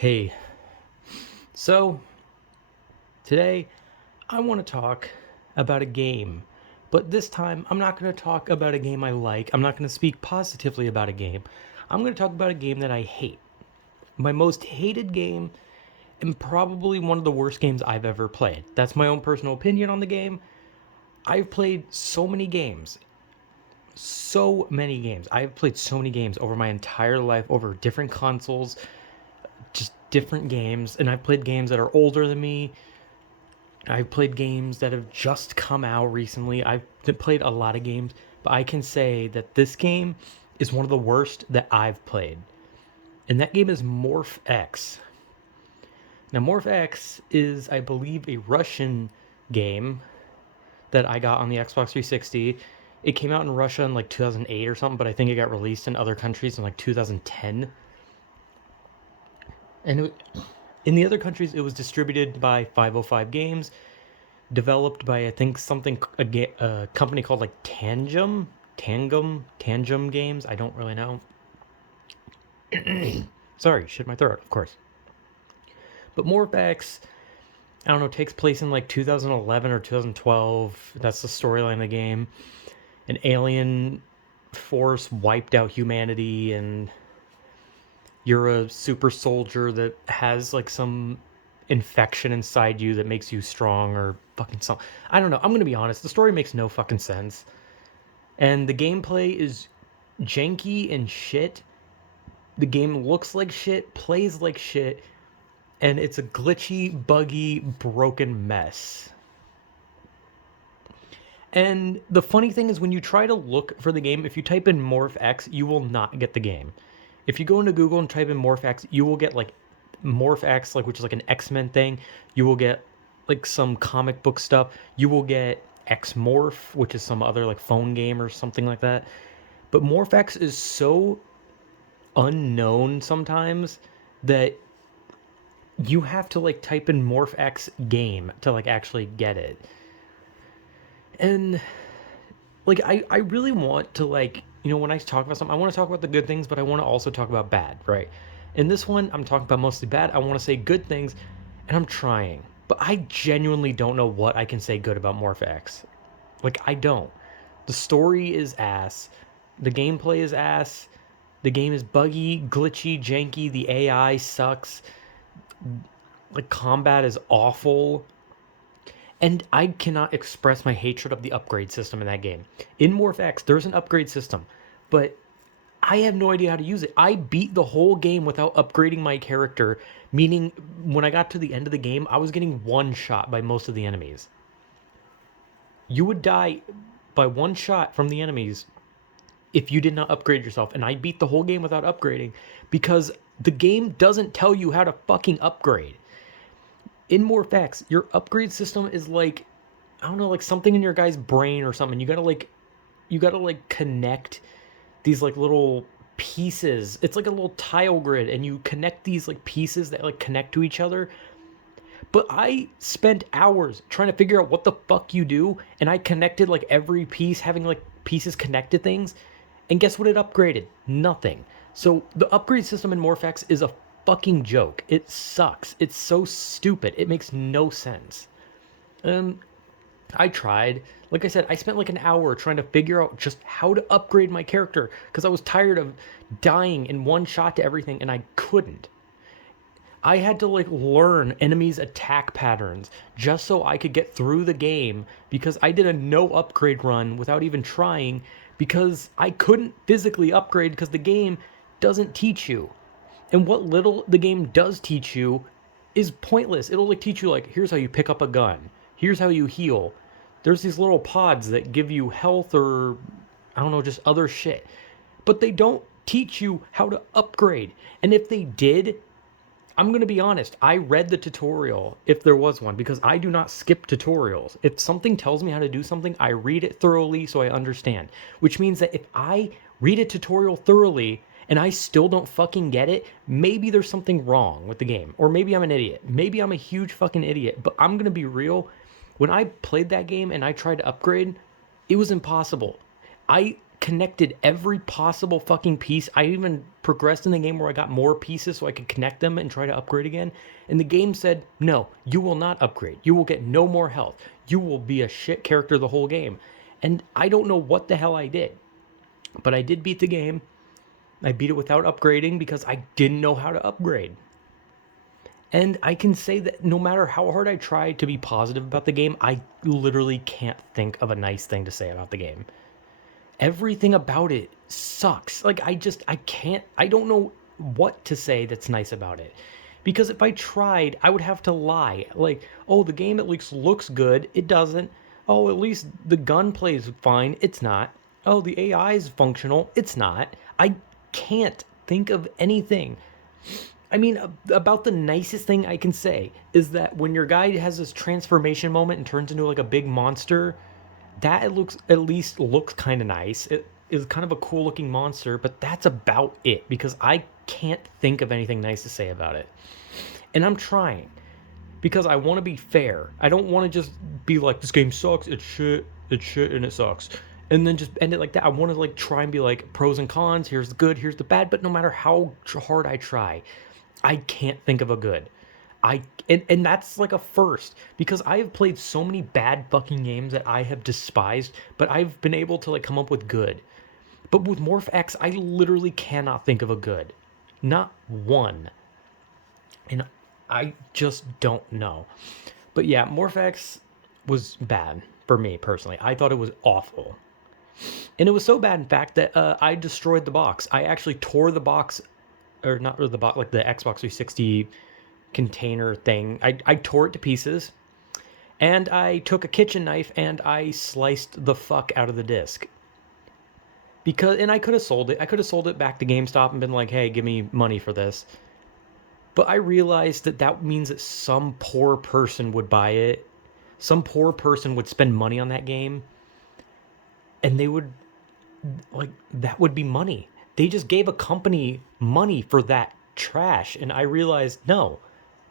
Hey, so today I want to talk about a game, but this time I'm not going to talk about a game I like. I'm not going to speak positively about a game. I'm going to talk about a game that I hate. My most hated game and probably one of the worst games I've ever played. That's my own personal opinion on the game. I've played so many games. So many games. I've played so many games over my entire life, over different consoles, just different games. And I've played games that are older than me. I've played games that have just come out recently. I've played a lot of games, but I can say that this game is one of the worst that I've played. And that game is Morph X. Now, Morph X is, I believe, a Russian game that I got on the Xbox 360. It came out in Russia in like 2008 or something, but I think it got released in other countries in like 2010. And in the other countries, it was distributed by 505 Games, developed by I think something a company called like Tangum Games. I don't really know. Sorry, shit my throat, of course. But Morph, I don't know, takes place in like 2011 or 2012. That's the storyline of the game. An alien force wiped out humanity, and you're a super soldier that has like some infection inside you that makes you strong or fucking something. I don't know. I'm gonna be honest. The story makes no fucking sense, and the gameplay is janky and shit. The game looks like shit, plays like shit, and it's a glitchy, buggy, broken mess. And the funny thing is, when you try to look for the game, if you type in Morph X, you will not get the game. If you go into Google and type in Morph X, you will get like Morph X, like which is like an X-Men thing. You will get like some comic book stuff. You will get X Morph, which is some other like phone game or something like that. But Morph X is so unknown sometimes that you have to like type in Morph X game to like actually get it. And like I really want to like, when I talk about something, I want to talk about the good things, but I want to also talk about bad, right? In this one, I'm talking about mostly bad. I want to say good things, and I'm trying, but I genuinely don't know what I can say good about Morph X. Like, I don't. The story is ass. The gameplay is ass. The game is buggy, glitchy, janky. The AI sucks. Like, combat is awful. And I cannot express my hatred of the upgrade system in that game. In Morph X, there's an upgrade system, but I have no idea how to use it. I beat the whole game without upgrading my character, meaning when I got to the end of the game, I was getting one shot by most of the enemies. You would die by one shot from the enemies if you did not upgrade yourself, and I beat the whole game without upgrading because the game doesn't tell you how to fucking upgrade. In Morph X, your upgrade system is like, I don't know, like something in your guy's brain or something. You gotta like connect these like little pieces. It's like a little tile grid, and you connect these like pieces that like connect to each other. But I spent hours trying to figure out what the fuck you do, and I connected like every piece, having like pieces connected things. And guess what it upgraded? Nothing. So the upgrade system in Morph X is a fucking joke. It sucks. It's so stupid. It makes no sense. Um, I tried. Like I said, I spent like an hour trying to figure out just how to upgrade my character because I was tired of dying in one shot to everything, and I couldn't. I had to like learn enemies' attack patterns just so I could get through the game because I did a no upgrade run without even trying because I couldn't physically upgrade because the game doesn't teach you. And what little the game does teach you is pointless. It'll like teach you like here's how you pick up a gun. Here's how you heal. There's these little pods that give you health or I don't know, just other shit. But they don't teach you how to upgrade. And if they did, I'm going to be honest. I read the tutorial if there was one because I do not skip tutorials. If something tells me how to do something, I read it thoroughly so I understand. Which means that if I read a tutorial thoroughly and I still don't fucking get it, maybe there's something wrong with the game. Or maybe I'm an idiot. Maybe I'm a huge fucking idiot. But I'm going to be real. When I played that game and I tried to upgrade, it was impossible. I connected every possible fucking piece. I even progressed in the game where I got more pieces so I could connect them and try to upgrade again. And the game said, no, you will not upgrade. You will get no more health. You will be a shit character the whole game. And I don't know what the hell I did. But I did beat the game. I beat it without upgrading because I didn't know how to upgrade. And I can say that no matter how hard I try to be positive about the game, I literally can't think of a nice thing to say about the game. Everything about it sucks. Like, I can't, I don't know what to say that's nice about it. Because if I tried, I would have to lie. Like, oh, the game at least looks good. It doesn't. Oh, at least the gun plays fine. It's not. Oh, the AI is functional. It's not. I can't think of anything. I mean, about the nicest thing I can say is that when your guy has this transformation moment and turns into like a big monster, that it looks at least looks kind of nice. It is kind of a cool looking monster, but that's about it because I can't think of anything nice to say about it. And I'm trying because I want to be fair. I don't want to just be like, this game sucks, it's shit, and it sucks. And then just end it like that. I want to like try and be like pros and cons, here's the good, here's the bad, but no matter how hard I try, I can't think of a good. And that's like a first because I have played so many bad fucking games that I have despised, but I've been able to like come up with good. But with Morph X, I literally cannot think of a good. Not one. And I just don't know. But yeah, Morph X was bad for me personally. I thought it was awful. And it was so bad, in fact, that I destroyed the box. I actually tore the box, or not the box, like the Xbox 360 container thing. I tore it to pieces, and I took a kitchen knife and I sliced the fuck out of the disc. And I could have sold it. I could have sold it back to GameStop and been like, hey, give me money for this. But I realized that that means that some poor person would buy it. Some poor person would spend money on that game. And they would, like, that would be money. They just gave a company money for that trash. And I realized, no.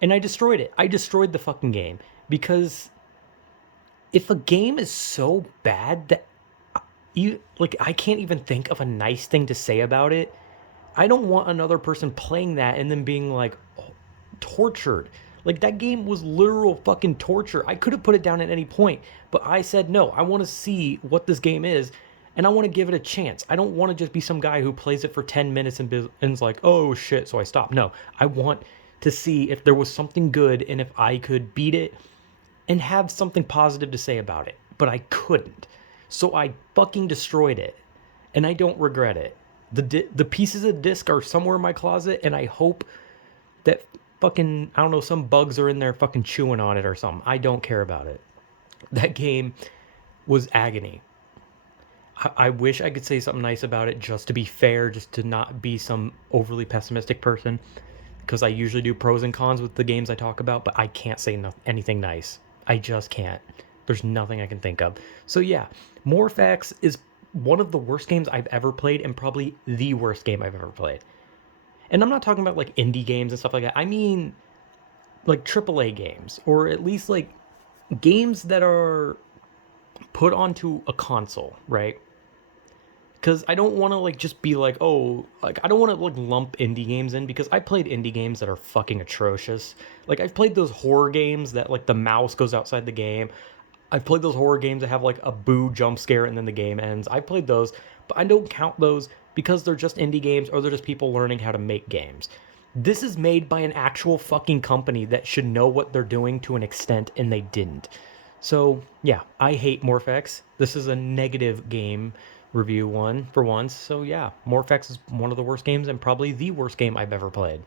And I destroyed it. I destroyed the fucking game. Because if a game is so bad that I can't even think of a nice thing to say about it, I don't want another person playing that and then being like, oh, tortured. Like, that game was literal fucking torture. I could have put it down at any point, but I said, no, I want to see what this game is, and I want to give it a chance. I don't want to just be some guy who plays it for 10 minutes and is like, oh shit, so I stop. No, I want to see if there was something good and if I could beat it and have something positive to say about it. But I couldn't. So I fucking destroyed it, and I don't regret it. The pieces of disc are somewhere in my closet, and I hope that fucking, I don't know, some bugs are in there fucking chewing on it or something. I don't care about it. That game was agony. I wish I could say something nice about it just to be fair, just to not be some overly pessimistic person, because I usually do pros and cons with the games I talk about, but I can't say anything nice. I just can't. There's nothing I can think of. So yeah, Morph X is one of the worst games I've ever played and probably the worst game I've ever played. And I'm not talking about like indie games and stuff like that. I mean like AAA games, or at least like games that are put onto a console, right? Because I don't want to like just be like, oh, like I don't want to like lump indie games in, because I played indie games that are fucking atrocious. Like I've played those horror games that like the mouse goes outside the game. I've played those horror games that have like a boo jump scare and then the game ends. I've played those, but I don't count those because they're just indie games or they're just people learning how to make games. This is made by an actual fucking company that should know what they're doing to an extent, and they didn't. So yeah, I hate Morph X. This is a negative game review one for once. So yeah, Morph X is one of the worst games and probably the worst game I've ever played.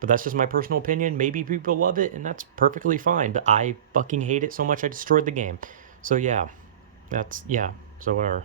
But that's just my personal opinion. Maybe people love it, and that's perfectly fine. But I fucking hate it so much I destroyed the game. So yeah, so whatever.